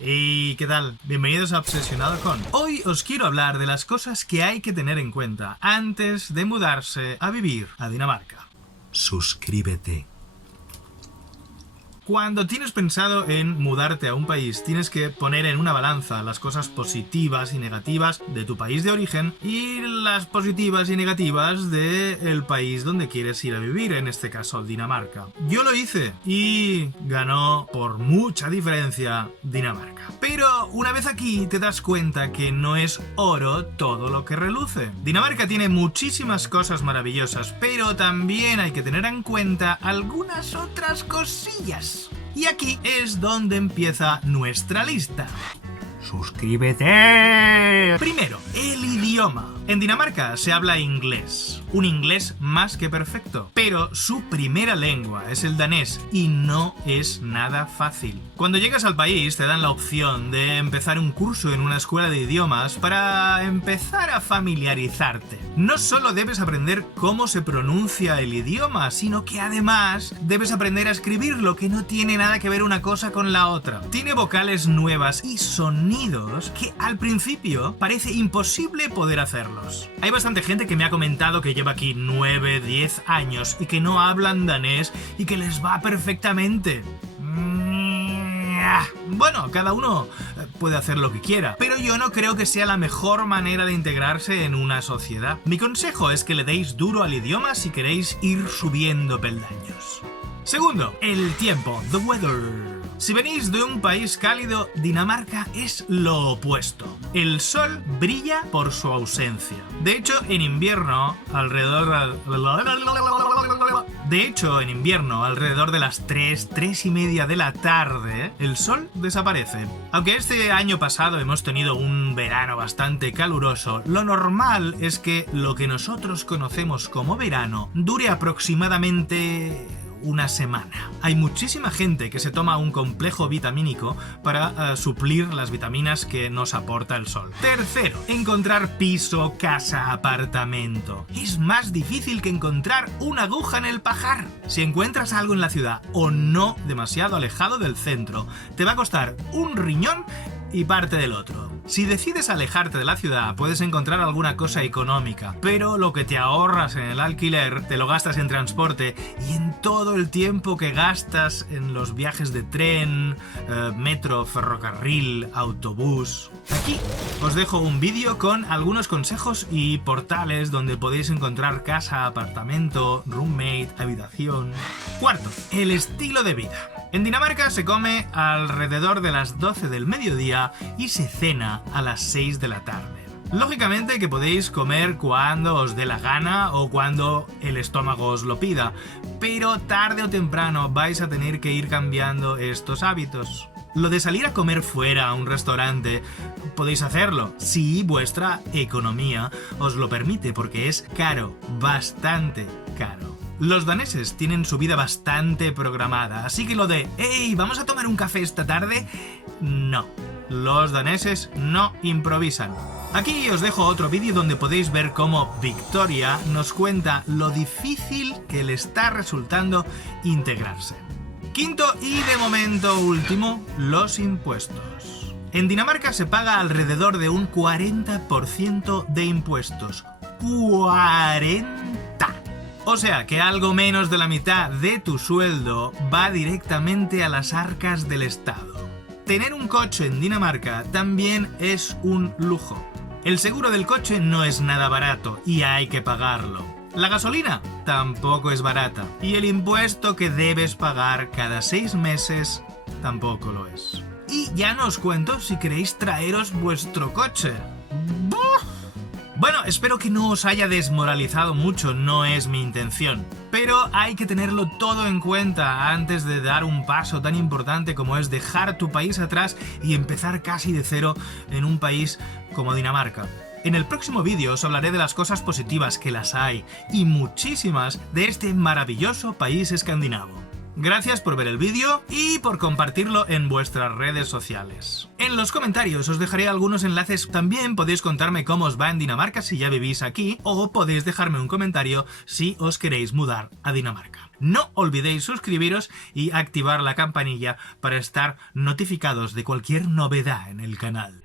¿Y qué tal? Bienvenidos a Obsesionado con. Hoy os quiero hablar de las cosas que hay que tener en cuenta antes de mudarse a vivir a Dinamarca. Suscríbete. Cuando tienes pensado en mudarte a un país, tienes que poner en una balanza las cosas positivas y negativas de tu país de origen y las positivas y negativas del país donde quieres ir a vivir, en este caso Dinamarca. Yo lo hice y ganó por mucha diferencia Dinamarca. Pero una vez aquí te das cuenta que no es oro todo lo que reluce. Dinamarca tiene muchísimas cosas maravillosas, pero también hay que tener en cuenta algunas otras cosillas. Y aquí es donde empieza nuestra lista. ¡Suscríbete! Primero, el idioma. En Dinamarca se habla inglés, un inglés más que perfecto, pero su primera lengua es el danés y no es nada fácil. Cuando llegas al país te dan la opción de empezar un curso en una escuela de idiomas para empezar a familiarizarte. No solo debes aprender cómo se pronuncia el idioma, sino que además debes aprender a escribirlo, que no tiene nada que ver una cosa con la otra. Tiene vocales nuevas y sonidos que al principio parece imposible poder hacerlos. Hay bastante gente que me ha comentado que lleva aquí 9, 10 años y que no hablan danés y que les va perfectamente. Bueno, cada uno puede hacer lo que quiera, pero yo no creo que sea la mejor manera de integrarse en una sociedad. Mi consejo es que le deis duro al idioma si queréis ir subiendo peldaños. Segundo, el tiempo, the weather. Si venís de un país cálido, Dinamarca es lo opuesto. El sol brilla por su ausencia. De hecho, en invierno, alrededor de las 3 y media de la tarde, el sol desaparece. Aunque este año pasado hemos tenido un verano bastante caluroso, lo normal es que lo que nosotros conocemos como verano dure aproximadamente una semana. Hay muchísima gente que se toma un complejo vitamínico para suplir las vitaminas que nos aporta el sol. Tercero, encontrar piso, casa, apartamento. Es más difícil que encontrar una aguja en el pajar. Si encuentras algo en la ciudad o no demasiado alejado del centro, te va a costar un riñón y parte del otro. Si decides alejarte de la ciudad, puedes encontrar alguna cosa económica, pero lo que te ahorras en el alquiler te lo gastas en transporte y en todo el tiempo que gastas en los viajes de tren, metro, ferrocarril, autobús. Aquí os dejo un vídeo con algunos consejos y portales donde podéis encontrar casa, apartamento, roommate, habitación. Cuarto, el estilo de vida. En Dinamarca se come alrededor de las 12 del mediodía y se cena a las 6 de la tarde. Lógicamente que podéis comer cuando os dé la gana o cuando el estómago os lo pida, pero tarde o temprano vais a tener que ir cambiando estos hábitos. Lo de salir a comer fuera a un restaurante, podéis hacerlo si vuestra economía os lo permite, porque es caro, bastante caro. Los daneses tienen su vida bastante programada, así que lo de «¡Hey, vamos a tomar un café esta tarde!» no. Los daneses no improvisan. Aquí os dejo otro vídeo donde podéis ver cómo Victoria nos cuenta lo difícil que le está resultando integrarse. Quinto y de momento último, los impuestos. En Dinamarca se paga alrededor de un 40% de impuestos. ¡40! O sea que algo menos de la mitad de tu sueldo va directamente a las arcas del Estado. Tener un coche en Dinamarca también es un lujo. El seguro del coche no es nada barato y hay que pagarlo. La gasolina tampoco es barata. Y el impuesto que debes pagar cada 6 meses tampoco lo es. Y ya no os cuento si queréis traeros vuestro coche. ¡Buh! Bueno, espero que no os haya desmoralizado mucho, no es mi intención. Pero hay que tenerlo todo en cuenta antes de dar un paso tan importante como es dejar tu país atrás y empezar casi de cero en un país como Dinamarca. En el próximo vídeo os hablaré de las cosas positivas, que las hay, y muchísimas, de este maravilloso país escandinavo. Gracias por ver el vídeo y por compartirlo en vuestras redes sociales. En los comentarios os dejaré algunos enlaces. También podéis contarme cómo os va en Dinamarca si ya vivís aquí, o podéis dejarme un comentario si os queréis mudar a Dinamarca. No olvidéis suscribiros y activar la campanilla para estar notificados de cualquier novedad en el canal.